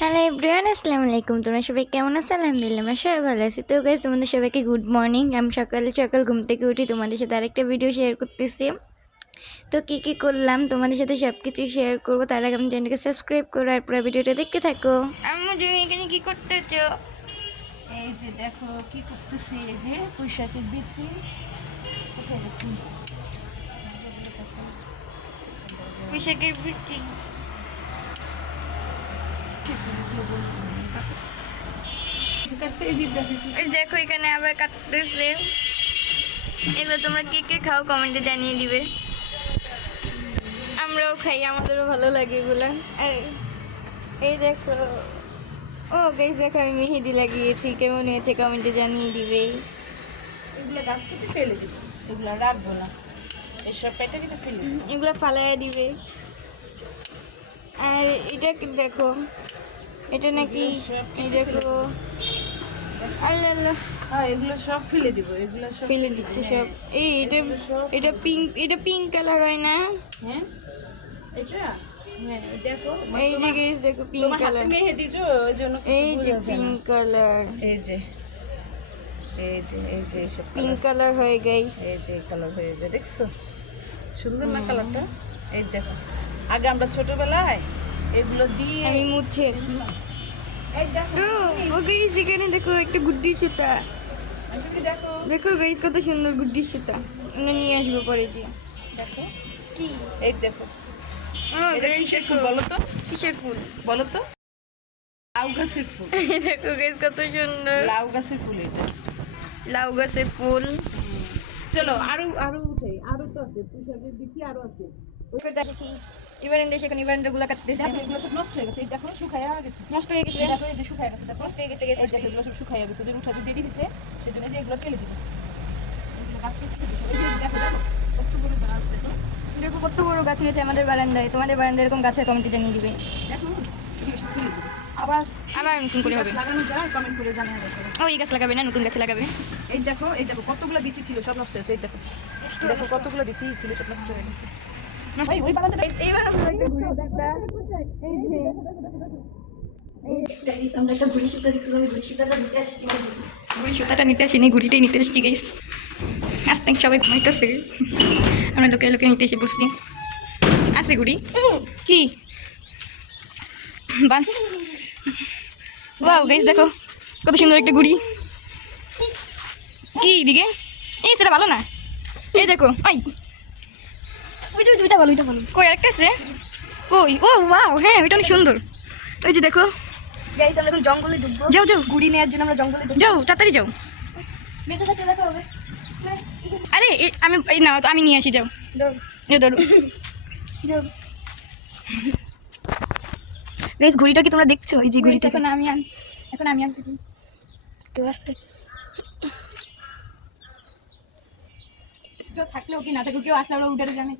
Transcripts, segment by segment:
Hello everyone, আসসালামু আলাইকুম। তোমরা সবাই কেমন আছো? আলহামদুলিল্লাহ, আমরা সবাই ভালো আছি। তো গাইজ তোমাদের সবাইকে গুড মর্নিং আমি সকালে সকাল ঘুম থেকে উঠি তোমাদের সাথে আরেকটা ভিডিও শেয়ার করতেছি। তো কী কী করলাম, তোমাদের সাথে সব কিছু শেয়ার করব। তার আগে আমি চ্যানেলকে সাবস্ক্রাইব করো আর পুরো ভিডিওটা দেখতে থাকো। আম্মু, তুমি এখানে কী করতেছো? এই যে দেখো কি করতেছি, এই যে পুঁইশাকের বিচি। পোশাকের বিক্রি এই দেখো এখানে আবার কাটতেছে। এগুলো তোমরা কে কে খাও কমেন্টে জানিয়ে দিবে। আমরাও খাই আমাদেরও ভালো লাগে এগুলো। এই- দেখো। ও বেশ দেখো আমি মেহেদি লাগিয়েছি। কেমন হয়েছে কমেন্টে জানিয়ে দিবে। এগুলো গাছ কেটে ফেলে দিব। এগুলো রাখব না। এসব পেটে কেটে ফেলে এগুলো ফালাইয়া দিবে। আর এটা দেখো? এটা নাকি এই দেখো। আল্লাহ আল্লাহ। হ্যাঁ এগুলো সব ফেলে দিব এগুলো সব ফেলে দিচ্ছে সব। এই এটা এটা পিঙ্ক এটা পিঙ্ক কালার হয় না? হ্যাঁ? এটা? হ্যাঁ দেখো এই যে guys দেখো পিঙ্ক কালার মেহেদি ওই জন্য এই যে। পিঙ্ক কালার এই যে। এই যে এই যে এইসব পিঙ্ক কালার হয়ে গাইস এই যে কালার হয়ে যায় দেখছ? সুন্দর না কালারটা এই দেখো। আগে আমরা ছোটবেলায় এগুলো দিয়ে আমি মুছে এই দেখো। ও গাইস এখানে দেখো একটা গুড্ডি সুতা। দেখো। দেখো গাইস কত সুন্দর গুড্ডি সুতা। আমরা নিয়ে আসব পরে যে। দেখো। কি? এই দেখো। গাইস কিসের ফুল বলো তো? কিসের ফুল? বলো তো। লাউ গাছের ফুল। দেখো গাইস কত সুন্দর। লাউ গাছের ফুল এটা। লাউ গাছের ফুল। চলো আরও আরও উঠে। আরও তো আছে। পুষাকের দিচ্ছি আরও আছে। এবার দেশে এখন এবারগুলা কাটতেছে দেখো এগুলো সব নষ্ট হয়ে গেছে। এই দেখো শুকায়া গেছে। নষ্ট হয়ে গেছে। দেখো এই যে শুকায়া গেছে। দেখো নষ্ট হয়ে গেছে এই দেখো এগুলো সব শুকায়া গেছে। ওদের উঠা দিয়ে দিছে সেজন্য যে এগুলো ফেলে দিবে। দেখো। দেখো কত বড় গাছ দেখো। দেখো কত বড় গাছ হয়েছে আমাদের বারান্দায়। তোমাদের বারান্দায় এরকম গাছের কমেন্টে জানিয়ে দিবে। আবার আবার নতুন করে হবে। লাগানো যায়? কমেন্ট করে জানিয়ে দেবে। ও এই গাছ লাগাবে না? নতুন গাছ লাগাবে। এই দেখো এই দেখো কতগুলো বিচি ছিল সব নষ্ট হয়েছে। এই দেখো। দেখো কতগুলো বিচি ছিল সব নষ্ট হয়ে গেছে। ওই ওই বারান্দাটা এইবার আমরা একটা ঘুরে দেখবা এই যে আমরা একটা ঘুড়ি সুতা দেখছিলাম আমি ঘুড়ি সুতাটা নিতে আসছি। ঘুড়ি সুতাটা নিতে আসিনি ঘুড়িটাই নিতে আসছি গাইস আস্তে সবাই ঘুমাইতেছে। আমরা লোকে লোকে নিতে এসে বসছি। আছে ঘুড়ি? কি? বান গাইস দেখো কত সুন্দর একটা ঘুড়ি। কি দিকে এই সেটা ভালো না। এই দেখো আই ওই যে ওইটা ভালো ওইটা ভালো কই আরেকটা আছে? কই? ও ওয়াও হ্যাঁ ওইটা অনেক সুন্দর। ওই যে দেখো। গাইস আমরা এখন জঙ্গলে ঢুকবো। যাও যাও। গুড়ি নেওয়ার জন্য আমরা জঙ্গলে ঢুকবো। যাও তাড়াতাড়ি যাও। বেঁচে থাকলে দেখা হবে আরে আমি এই না আমি নিয়ে আসি যাও। ধর। যাও ধরো। ধর গাইস ঘুড়িটা কি তোমরা দেখছ? এই যে ঘুড়িটা এখন আমি আন এখন আমি আনতেছি কেউ আসছে কেউ থাকলেও কি না থাকলেও কেউ আসলে ওরা উঠে জানে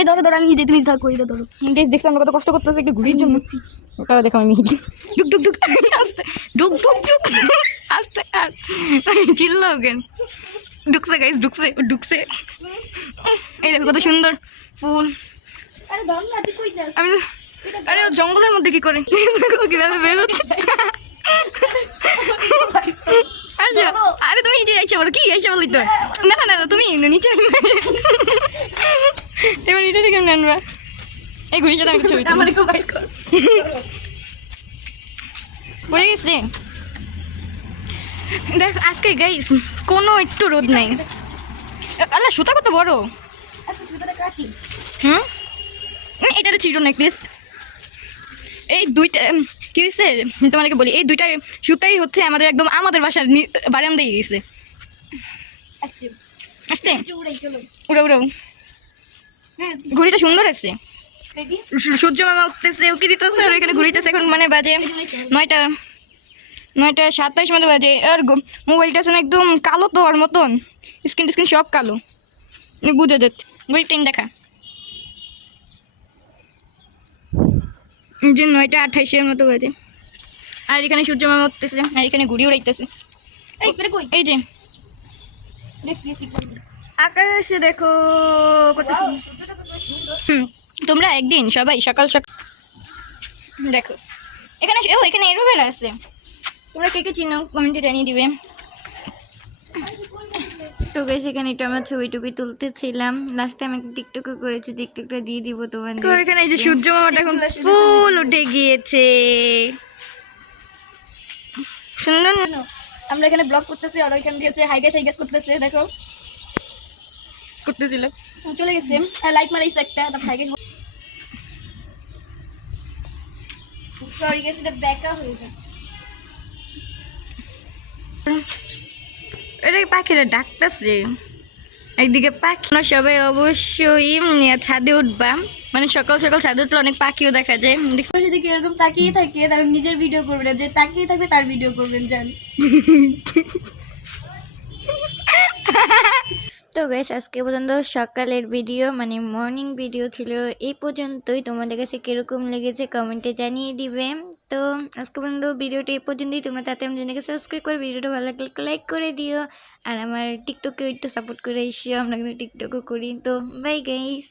এই ধরো ধরো আমি যে তুমি থাকো এটা ধরো গাইস দেখছ আমরা কত কষ্ট করতেছি একটু ঘুড়ির জন্য। ওটা দেখো আমি ডুক ডুক ডুক আস্তে ডুক ডুক ডুক আস্তে আস্তে। চিল্লাও কেন ঢুকছে গাইস ঢুকছে ঢুকছে। এই দেখো কত সুন্দর ফুল। আমি আরে জঙ্গলের মধ্যে কি করে? কীভাবে বেরোচ্ছে আইসা বলো কি আইসা বলি তো। না না না তুমি নিচে এবার এটা থেকে আনবা। এই সাথে আমি ছবি আমার একটু বাইট কর। পড়ে গেছে? দেখ আজকে গাইস কোনো একটু রোদ নাই। আল্লাহ সুতা কত বড়। কাটি। হুম? এটা চিরো নেকলেস এই দুইটা কি হয়েছে তোমাদেরকে বলি এই দুইটা সুতাই হচ্ছে আমাদের একদম আমাদের বাসার বারান্দায় গেছে। আসতে। একটু উড়াও উড়াও। হ্যাঁ। ঘুড়িটা সুন্দর আছে। সূর্য মামা উঠতেছে উকি দিতেছে? আর এখানে ঘুরিতেছে এখন মানে বাজে নয়টা। নয়টা সাতাইশ মতো বাজে। আর গো- মোবাইলটা আছে না একদম কালো তো ওর মতন। স্ক্রিন স্ক্রিন সব কালো। বোঝা যাচ্ছে ঘড়ি টাইম দেখা। যে নয়টা আঠাইশের মতো বাজে। আর এখানে সূর্য মামা উঠতেছে আর এখানে ঘুড়ি উড়াইতেছে। এই এই যে। আকাশে দেখো কত তো হুম তোমরা একদিন সবাই সকাল সকাল দেখো এখানে ও এখানে এরোভেরা আছে। তোমরা কে কে চিনো কমেন্টে জানিয়ে দিবে। তো বেশ এখানে একটু আমরা ছবি টবি তুলতেছিলাম। লাস্ট টাইম একটা টিকটকও করেছি টিকটকটা দিয়ে দিব তোমাদের। এখানে এই যে সূর্য মামাটা এখন ফুল উঠে গিয়েছে। সুন্দর? আমরা এখানে ব্লগ করতেছি আর ওইখান দিয়ে হচ্ছে হাই গেস হাই গেস করতেছে দেখো। করতেছিল? চলে গেছে। লাইক মারাইছে একটা তারপর হাই গেস সরি গেস এটা ব্যাকা হয়ে যাচ্ছে। এটা পাখিরা ডাকতেছে। একদিকে পাখি, আমরা সবাই অবশ্যই ছাদে উঠবা। মানে সকাল সকাল ছাদে উঠলে অনেক পাখিও দেখা যায়? যদি কেউ এরকম তাকিয়ে থাকে, তাহলে নিজের ভিডিও করবে না। যে তাকিয়ে থাকবে তার ভিডিও করবেন, জান। তো গাইস আজকে পর্যন্ত। সকালের ভিডিও মানে মর্নিং ভিডিও ছিল এই পর্যন্তই। তোমাদের কাছে কীরকম লেগেছে কমেন্টে জানিয়ে দিবে। তো আজকে পর্যন্ত ভিডিওটা এই পর্যন্তই। তোমরা তাতে আমি জনকে সাবস্ক্রাইব করে ভিডিওটা ভালো লাগলে লাইক করে দিও। আর আমার টিকটকেও একটু সাপোর্ট করে এসেও আমরা কিন্তু টিকটকও করি। তো বাই গাইস